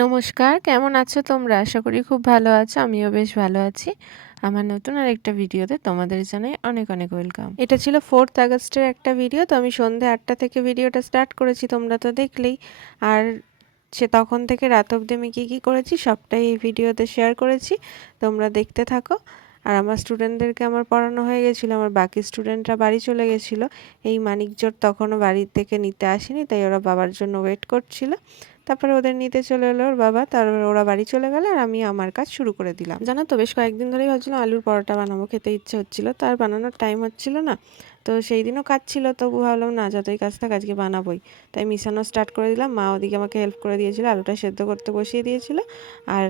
নমস্কার, কেমন আছো তোমরা? আশা করি খুব ভালো আছো। আমিও বেশ ভালো আছি। আমার নতুন আরেকটা ভিডিওতে তোমাদের জানাই অনেক, অনেক ওয়েলকাম। এটা ছিল 4th আগস্টের একটা ভিডিও। তো আমি সন্ধ্যে ৮টা থেকে ভিডিওটা স্টার্ট করেছি, তোমরা তো দেখলেই। আর তখন থেকে রাত অবধি আমি কী, কী করেছি সবটাই এই ভিডিওতে শেয়ার করেছি। তোমরা দেখতে থাকো। আর আমার স্টুডেন্টদেরকে আমার পড়ানো হয়ে গেছিলো। আমার বাকি স্টুডেন্টরা বাড়ি চলে গেছিলো। এই মানিকজোড় তখনও বাড়ি থেকে নিতে আসেনি, তাই ওরা বাবার জন্য ওয়েট করছিল। তারপরে ওদের নিতে চলে এলো ওর বাবা, তারপরে ওরা বাড়ি চলে গেল আর আমি আমার কাজ শুরু করে দিলাম। জানো তো বেশ কয়েকদিন ধরেই ভাবছিলাম আলুর পরোটা বানাবো, খেতে ইচ্ছে হচ্ছিল, তো আর বানানোর টাইম হচ্ছিল না। তো সেই দিনও কাজ ছিল, তবু ভাবলাম না যতই কাজ থাক আজকে বানাবোই। তাই মিশানো স্টার্ট করে দিলাম। মা ওদিকে আমাকে হেল্প করে দিয়েছিল, আলুটা সেদ্ধ করতে বসিয়ে দিয়েছিল আর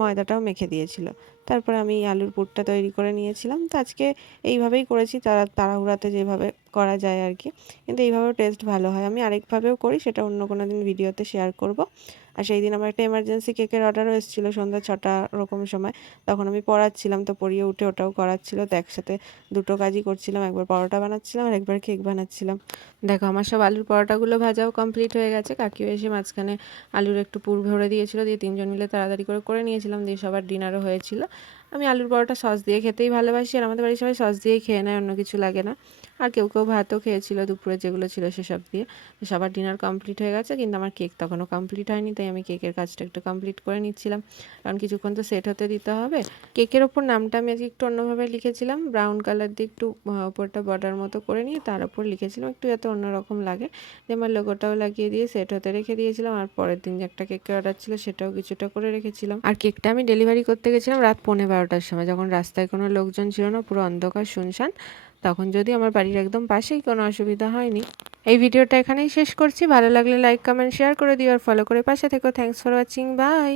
ময়দাটাও মেখে দিয়েছিল। তারপর আমি আলুর পুরটা তৈরি করে নিয়েছিলাম। তো আজকে এইভাবেই করেছি, তাড়াহুড়াতে যেভাবে করা যায় আর কি, কিন্তু এইভাবেও টেস্ট ভালো হয়। আমি আরেকভাবেও করি, সেটা অন্য কোনো দিন ভিডিওতে শেয়ার করব। আর সেই দিন আমার একটা এমার্জেন্সি কেকের অর্ডারও এসেছিলো সন্ধ্যা 6টা ওরকম সময়। তখন আমি পড়াচ্ছিলাম, তো পড়িয়ে উঠে ওটাও করাচ্ছিল। তো একসাথে দুটো কাজই করছিলাম, একবার পরোটা বানাচ্ছিলাম আর একবার কেক বানাচ্ছিলাম। দেখো আমার সব আলুর পরোটাগুলো ভাজাও কমপ্লিট হয়ে গেছে। কাকিও এসে মাঝখানে আলুর একটু পুর ভরে দিয়েছিল, দিয়ে তিনজন মিলে তাড়াতাড়ি করে নিয়েছিলাম, দিয়ে সবার ডিনারও হয়েছিল। আমি আলুর পরোটা সস দিয়ে খেতেই ভালোবাসি, আর আমাদের বাড়ির সবাই সস দিয়েই খেয়ে নেয়, অন্য কিছু লাগে না। আর কেউ কেউ ভাতও খেয়েছিল দুপুরে যেগুলো ছিল সেসব দিয়ে। সবার ডিনার কমপ্লিট হয়ে গেছে, কিন্তু আমার কেক তখনও কমপ্লিট হয়নি, তাই আমি কেকের কাজটা একটু কমপ্লিট করে নিচ্ছিলাম, কারণ কিছুক্ষণ তো সেট হতে দিতে হবে। কেকের ওপর নামটা আমি আজকে একটু অন্যভাবে লিখেছিলাম, ব্রাউন কালার দিয়ে একটু ওপরটা বর্ডার মতো করে নিয়ে তার উপর লিখেছিলাম একটু যাতে অন্যরকম লাগে। দিয়ে আমার লোগোটাও লাগিয়ে দিয়ে সেট হতে রেখে দিয়েছিলাম। আর পরের দিন যে একটা কেকের অর্ডার ছিল সেটাও কিছুটা করে রেখেছিলাম। আর কেকটা আমি ডেলিভারি করতে গেছিলাম রাত 12:15টার সময়, যখন রাস্তায় কোনো লোকজন ছিল না, পুরো অন্ধকার শুনশান। তখন যদি আমার বাড়ির একদম পাশেই, কোনো অসুবিধা হয়নি। এই ভিডিওটা এখানেই শেষ করছি। ভালো লাগলে লাইক, কমেন্ট, শেয়ার করে দিও আর ফলো করে পাশে থেকো। Thanks for watching, by.